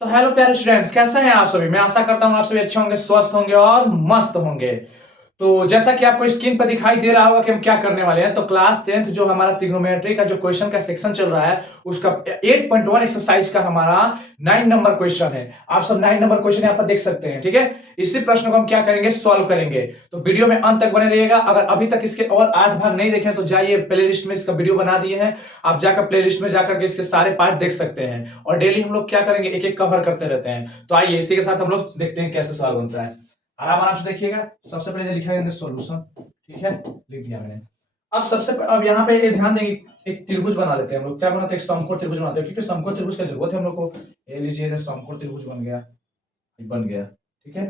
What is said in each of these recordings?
तो हेलो प्यारे स्टूडेंट्स, कैसे हैं आप सभी। मैं आशा करता हूं आप सभी अच्छे होंगे, स्वस्थ होंगे और मस्त होंगे। तो जैसा कि आपको स्क्रीन पर दिखाई दे रहा होगा कि हम क्या करने वाले हैं, तो क्लास 10th जो हमारा ट्रिग्नोमेट्री का जो क्वेश्चन का सेक्शन चल रहा है उसका 8.1 एक्सरसाइज का हमारा 9 नंबर क्वेश्चन है। आप सब 9 नंबर क्वेश्चन यहाँ पर देख सकते हैं, ठीक है। इसी प्रश्न को हम क्या करेंगे, सॉल्व करेंगे। तो वीडियो में अंत तक बने रहिएगा। अगर अभी तक इसके और 8 भाग नहीं देखे तो जाइए, प्ले लिस्ट में इसका वीडियो बना दिए हैं, आप जाकर प्ले लिस्ट में जाकर के इसके सारे पार्ट देख सकते हैं। और डेली हम लोग क्या करेंगे, एक एक कवर करते रहते हैं। तो आइए इसी के साथ हम लोग देखते हैं कैसे सवाल बनता है। आराम आराम से देखिएगा। सबसे पहले लिखा है सॉल्यूशन, ठीक है, लिख दिया मैंने। अब यहाँ पे ये ध्यान देंगे, एक त्रिभुज बना लेते हैं हम लोग। क्या बनाते हैं, एक समकोण त्रिभुज बनाते हैं, क्योंकि समकोण त्रिभुज की जरूरत है हम लोग को। ये लीजिए, समकोण त्रिभुज बन गया, ठीक है।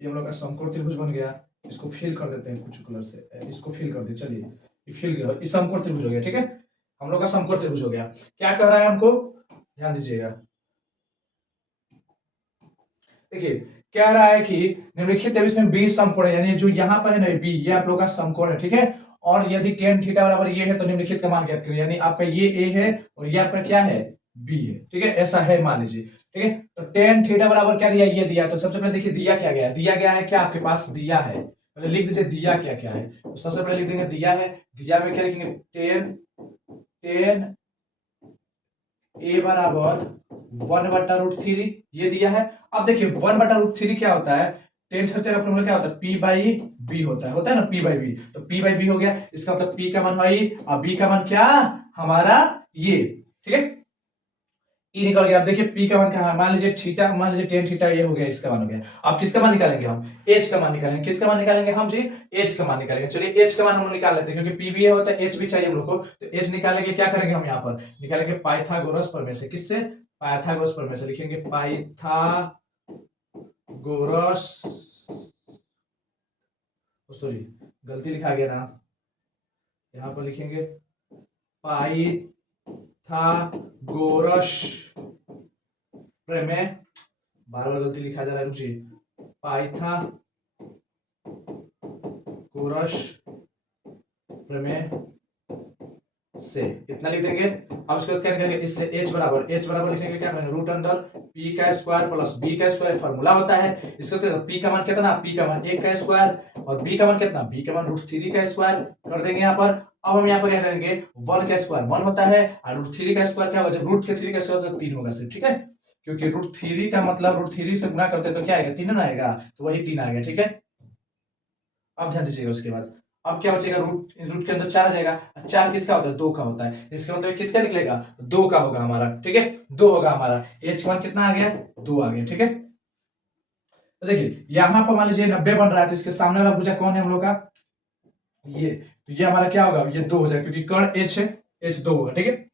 ये हम लोग का समकोण त्रिभुज बन गया। इसको फिल कर देते हैं कुछ कलर से, इसको फिल कर दे। चलिए, ये फिल गया, ये समकोण त्रिभुज हो गया, ठीक है। हम लोग का समकोण त्रिभुज हो गया। क्या कह रहा है हमको, ध्यान दीजिएगा। देखिए, कह रहा है कि निम्नलिखित में बी समकोण है, यानी जो यहाँ पर है ना बी, ये आप लोग का समकोण है, ठीक है। और यदि tan थीटा बराबर ये है तो निम्नलिखित का मान ज्ञात करिए। यानी आपका ये ए है और ये आपका क्या है, बी है, ठीक है। ऐसा है, मान लीजिए, ठीक है। तो tan थीटा बराबर क्या दिया, ये दिया। तो सबसे पहले देखिए दिया क्या गया है, दिया गया है क्या, आपके पास दिया है। पहले लिख दीजिए दिया क्या क्या है। तो सबसे पहले लिख देंगे दिया है। दिया में क्या लिखेंगे, tan ए बराबर 1/√3, ये दिया है। अब देखिए 1/√3 क्या होता है, टेन थीटा का फॉर्मूला क्या होता है, पी बाई बी होता है ना, पी बाई बी। तो पी बाई बी हो गया, इसका मतलब पी का मान भाई, और बी का मान क्या हमारा ये, ठीक है। ई निकल गया। अब देखिए पी का मान क्या है, मान लीजिए थीटा, मान लीजिए टेन थीटा, ये हो गया, इसका मान हो गया। अब किसका मान निकालेंगे हम, एच का मान निकालेंगे। किसका मान निकालेंगे हम जी, एच का मान निकालेंगे। चलिए एच का मान हम लोग निकाल लेते हैं, क्योंकि पी भी ये होता है, एच भी चाहिए हम लोग को। तो एच निकालने के लिए क्या करेंगे, हम यहाँ पर निकालेंगे पाइथागोरस प्रमेय से। किससे, पाइथागोरस प्रमेय से। लिखेंगे पाइथागोरस, सॉरी गलती लिखा गया ना, यहाँ पर लिखेंगे पाइथागोरस प्रमेय। बार बार गलती लिखा जा रहा है, रुचिए। पाइथागोरस प्रमेय से इतना लिख देंगे। अब उसके बाद क्या करेंगे, इसलिए एच बराबर लिखेंगे, क्या करेंगे, रूट अंडर पी का स्क्वायर प्लस बी का स्क्वायर, फॉर्मूला होता है। इसका पी का मान कितना, पी का मान 1 का स्क्वायर, और बी का मान कितना, बी का मान √3 का स्क्वायर कर देंगे यहाँ पर। अब हम यहाँ पर क्या करेंगे, 1 का स्क्वायर 1 होता है, और √3 का स्क्वायर क्या होगा, जब रूट के 3 का स्क्वायर तो 3 होगा सिर्फ, ठीक है। क्योंकि √3 का मतलब √3 से गुना करते तो क्या आएगा, 3 ना आएगा, तो वही 3 आ गया, ठीक है। अब ध्यान दीजिएगा, उसके बाद अब क्या बचेगा, रूट रूट के अंदर 4 आ जाएगा। 4 किसका होता है, 2 का होता है। इसका मतलब किसका निकलेगा, 2 का होगा हमारा, ठीक है। 2 होगा हमारा। एच वन कितना आ गया, 2 आ गया, ठीक है। तो देखिए यहां पर मान लीजिए 90 बन रहा है, तो इसके सामने वाला भुजा कौन है हम लोग का, ये। तो ये हमारा क्या होगा, ये 2 हो जाएगा, क्योंकि कर्ण एच है, एच 2 होगा, ठीक है।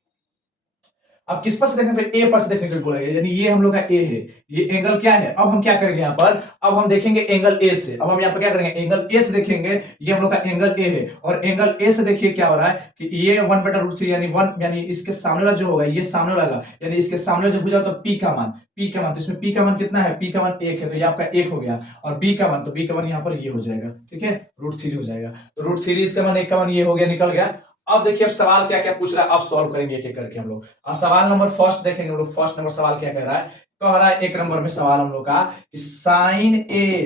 अब किस पर से देखने, फिर ए पर से देखने के लिए बोलेगा, यानी ये हम लोग का ए है, ये एंगल क्या है। अब हम क्या करेंगे यहाँ पर, अब हम देखेंगे एंगल ए से। अब हम यहाँ पर क्या करेंगे, एंगल ए से देखेंगे। ये हम लोग का एंगल ए है, और एंगल ए से देखिए क्या हो रहा है कि ये 1/√3 यानी 1, यानी इसके सामने वाला जो होगा, ये सामने वाला, यानी इसके सामने जो भुजा होता है पी का मान, तो इसमें पी का मान कितना है, पी का मान 1 है, तो ये आपका 1 हो गया। और बी का मान, तो बी का मान यहाँ पर ये हो जाएगा, ठीक है, √3 हो जाएगा। तो √3 इसका मान, 1 का मान ये हो गया, निकल गया। अब देखिए अब सवाल क्या क्या पूछ रहा है, अब सॉल्व करेंगे एक एक करके हम लोग। अब सवाल नंबर फर्स्ट देखेंगे हम लोग। फर्स्ट नंबर सवाल क्या कह रहा है, कह रहा है 1 नंबर में सवाल हम लोग का कि साइन ए,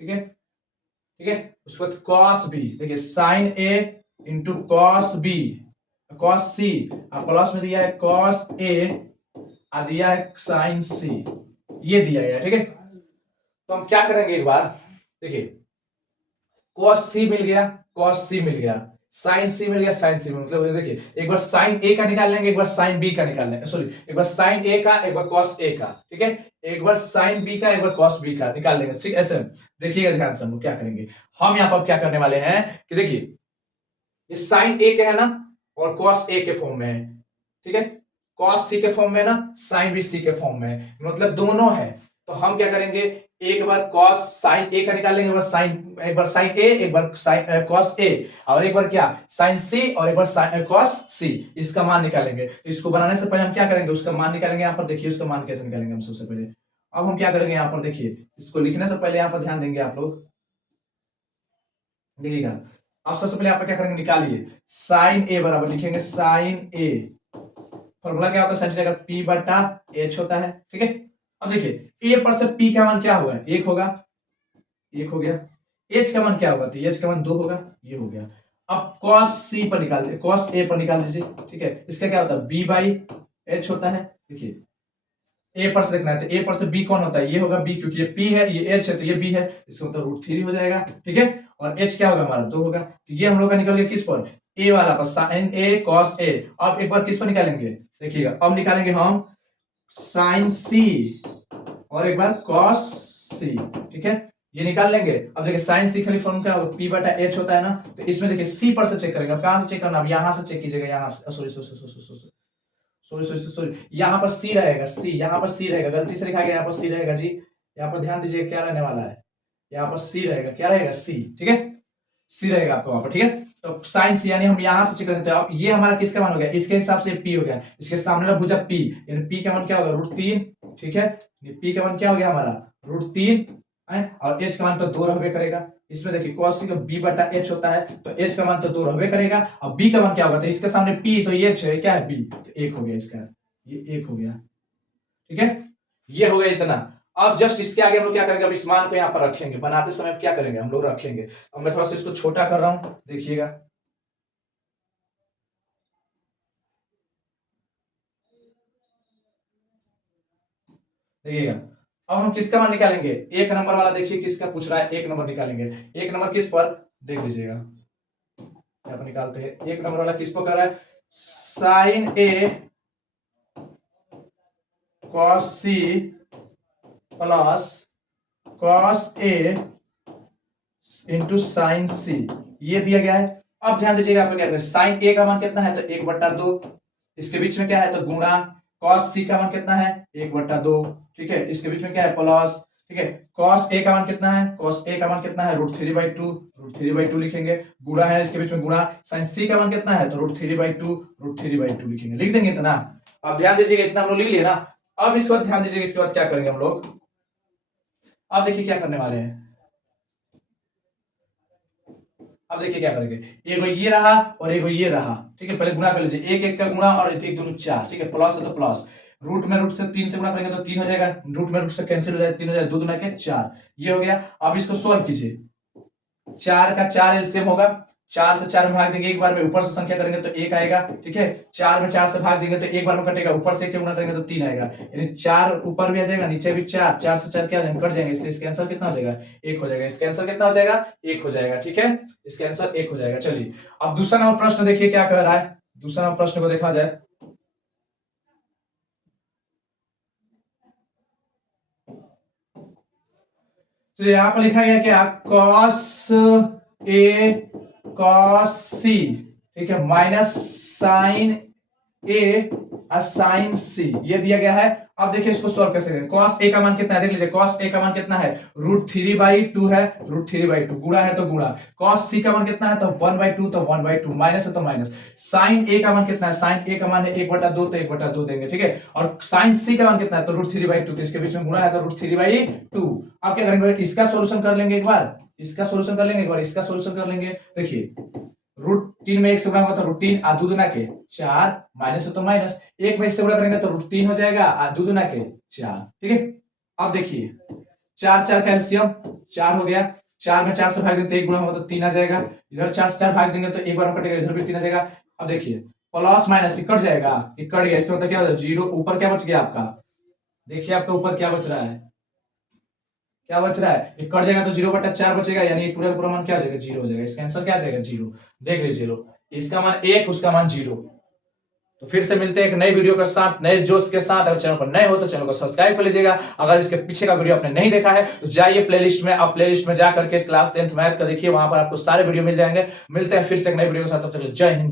ठीक है, ठीक है, उसके बाद कॉस बी। देखिए साइन ए इंटू कॉस बी, कॉस सी, और प्लस में दिया है कॉस ए, और दिया है साइन सी, ये दिया गया, ठीक है। तो हम क्या करेंगे, एक बार देखिए, cos सी मिल गया, cos सी मिल गया, साइन सी मिल गया, साइन सी मतलब देखिए, एक बार साइन ए का निकाल लेंगे, एक बार साइन बी का निकाल लेंगे, सॉरी एक बार साइन ए का, एक बार cos ए का, ठीक है। एक बार साइन बी का, एक बार cos बी का निकाल लेंगे, ठीक। ऐसे देखिएगा ध्यान से हम लोग क्या करेंगे, हम यहाँ पर क्या करने वाले हैं कि देखिए, ये साइन ए के है ना, और cos ए के फॉर्म में है, ठीक है। cos सी के फॉर्म में ना, साइन भी सी के फॉर्म में है, मतलब दोनों है। तो हम क्या करेंगे, एक बार cos साइन ए का निकालेंगे, एक बार साइन ए, एक बार साइन cos ए, और एक बार क्या साइन सी, और एक बार साइन cos सी, इसका मान निकालेंगे। तो इसको बनाने से पहले हम क्या करेंगे, उसका मान निकालेंगे। यहाँ पर देखिए उसका मान कैसे निकालेंगे हम सबसे पहले। अब हम क्या करेंगे, यहाँ पर देखिए, इसको लिखने से पहले यहाँ पर ध्यान देंगे आप लोग, देखिएगा। अब सबसे पहले आप क्या करेंगे, निकालिए साइन ए बराबर लिखेंगे साइन ए फॉर्मूला क्या होता है साइन थीटा का, पी बटा एच होता है, ठीक है। अब देखिए ए पर से पी का मान क्या होगा, एक होगा, एक हो गया, एच का मान क्या होगा, तो एच का मान 2 होगा, ये हो गया। अब cos सी पर निकाल दे, cos ए पर निकाल दीजिए, ठीक है। इसका क्या होता है, बी बाई एच होता है। देखिए ए पर से देखना है तो ए पर से बी कौन होता है, ये होगा बी, क्योंकि ये पी है, ये एच है, तो ये बी है, इसका मतलब √3 हो जाएगा, ठीक है। और एच क्या होगा हमारा 2 होगा, तो ये हम लोग का निकल गया किस पर, ए वाला पर, साइन ए कॉस ए। अब एक बार किस पर निकालेंगे, देखिएगा अब निकालेंगे हम साइन सी और एक बार कॉस सी, ठीक है, ये निकाल लेंगे। अब देखिए साइन सी खाली फॉर्म क्या होगा, पी बटा एच होता है ना, तो इसमें देखिए सी पर से चेक करेंगे। अब कहां से चेक करना, अब यहां से चेक कीजिएगा, यहां से, sorry sorry sorry sorry sorry sorry sorry, यहाँ पर सी रहेगा, सी यहाँ पर सी रहेगा, गलती से लिखा गया, यहाँ पर सी रहेगा जी, यहाँ पर ध्यान दीजिए क्या रहने वाला है, यहाँ पर सी रहेगा, क्या रहेगा सी, ठीक है, सी रहेगा आपको वहां पर, ठीक है। तो साइन सी यानी हम यहाँ से चेक करते हैं। अब ये हमारा किसका मान हो गया, इसके हिसाब से पी हो गया, इसके सामने वाला भुजा पी, यानी पी का मान क्या होगा √3, ठीक है, पी का मान क्या हो गया हमारा √3, और एच का मान तो 2 रहबे करेगा। इसमें देखिए cos का b बटा h होता है, तो h का मान तो 2 रहबे करेगा, और b का मान क्या होगा, तो इसके सामने p तो ये है, क्या है b, तो 1 हो गया, इसका ये 1 हो गया, ठीक है, ये हो गया इतना। अब जस्ट इसके आगे हम लोग क्या करेंगे, अब इस मान को यहाँ पर रखेंगे, बनाते समय क्या करेंगे हम लोग रखेंगे। अब मैं थोड़ा सा इसको छोटा कर रहा हूं, देखिएगा, देखिएगा। अब हम किसका मान निकालेंगे, एक नंबर वाला, देखिए किसका पूछ रहा है, एक नंबर निकालेंगे। एक नंबर किस पर, देख लीजिएगा, यहाँ पर निकालते हैं। एक नंबर वाला किस पर कर रहा है, sign A cos C plus cos A into sine सी, ये दिया गया है। अब ध्यान दीजिएगा, आप क्या करें, साइन ए का मान कितना है, तो 1/2, इसके बीच में क्या है, तो गुणा, कॉस सी का मान कितना है 1/2, ठीक है, इसके बीच में क्या है प्लस, ठीक है, कॉस ए का मान कितना है, कॉस ए का मान कितना है √3/2, √3/2 लिखेंगे, गुणा है इसके बीच में गुणा, साइन सी का मान कितना है, तो √3/2, √3/2 लिखेंगे, लिख देंगे इतना। अब ध्यान दीजिएगा, इतना हम लोग लिख लिए ना। अब इसके बाद ध्यान दीजिएगा, इसके बाद क्या करेंगे हम लोग, अब देखिए क्या करने वाले हैं। अब देखिए क्या करेंगे, एगो ये रहा और एगो ये रहा, ठीक है, पहले गुणा कर लीजिए, एक एक का गुणा और एक दोनों 4, ठीक है, प्लस है तो प्लस, रूट से 3 से गुणा करेंगे तो 3 हो जाएगा, रूट से कैंसिल हो जाएगा, 3 हो जाएगा, 2 दूना के 4, ये हो गया। अब इसको सोल्व कीजिए, 4 का 4 एलसीएम होगा, 4 से 4 में भाग देंगे एक बार में, ऊपर से संख्या करेंगे तो 1 आएगा, ठीक है, 4 में 4 से भाग देंगे तो एक बार में कटेगा, ऊपर से 1 गुणा करेंगे तो 3 आएगा, यानी 4 ऊपर भी आ जाएगा, नीचे भी 4, 4 से 4 क्या कट जाएंगे, इसलिए इसका आंसर कितना हो जाएगा 1 हो जाएगा, इसका आंसर कितना हो जाएगा 1 हो जाएगा, ठीक है, इसका आंसर 1 हो जाएगा। चलिए अब दूसरा नंबर प्रश्न देखिए क्या कह रहा है, दूसरा नंबर प्रश्न को देखा जाए, तो यहाँ पर लिखा गया क्या, कॉस ए कॉस सी, ठीक है, माइनस साइन ए साइन सी, ये दिया गया है। अब देखिए इसको सॉल्व कैसे करें, cos a का मान कितना है, देख लीजिए cos a का मान कितना है √3/2 है, √3/2 गुणा है तो गुणा, cos c का मान कितना है तो 1/2, तो 1/2 माइनस है तो माइनस, sin a का मान कितना है, sin a का मान है 1/2, तो 1/2 देंगे, ठीक है, और sin c का मान कितना है तो √3/2, तो इसके बीच में गुणा है तो √3/2। अब क्या करेंगे, इसका सोल्यूशन कर लेंगे एक बार, इसका सोल्यूशन कर लेंगे एक बार, इसका सोल्यूशन कर लेंगे, देखिए √3 में 1 से गुणा होगा तो √3, आ 2 दूना के 4, माइनस है तो माइनस, 1 में इससे गुणा करेंगे तो √3 हो जाएगा, आ 2 दूना के 4, ठीक है। अब देखिए 4 4 का एलसीएम 4 हो गया, 4 में 4 से भाग देंगे तो 1 गुणा होगा तो 3 आ जाएगा, इधर 4 से 4 भाग देंगे तो एक बार में कटेगा, इधर भी 3 आ जाएगा। अब देखिए प्लस माइनस कट जाएगा, कट गया, इसका मतलब क्या होगा 0, ऊपर क्या बच गया आपका, देखिए आपका ऊपर क्या बच रहा है, क्या बच रहा है, कट जाएगा तो 0/4 बचेगा, यानी पूरा पूरा मान क्या हो जाएगा 0 हो जाएगा, इसका आंसर क्या आ जाएगा 0, देख लीजिए लो, इसका मान 1, उसका मान 0। तो फिर से मिलते हैं एक नई वीडियो के साथ, नए जोश के साथ। अगर चैनल पर नए हो तो चैनल को सब्सक्राइब कर लीजिएगा, अगर इसके पीछे का वीडियो आपने नहीं देखा है तो जाइए प्लेलिस्ट में, आप प्लेलिस्ट में जा करके क्लास 10th मैथ का देखिए, वहां पर आपको सारे वीडियो मिल जाएंगे। मिलते हैं फिर से एक नई वीडियो के साथ, तब तक जय हिंद।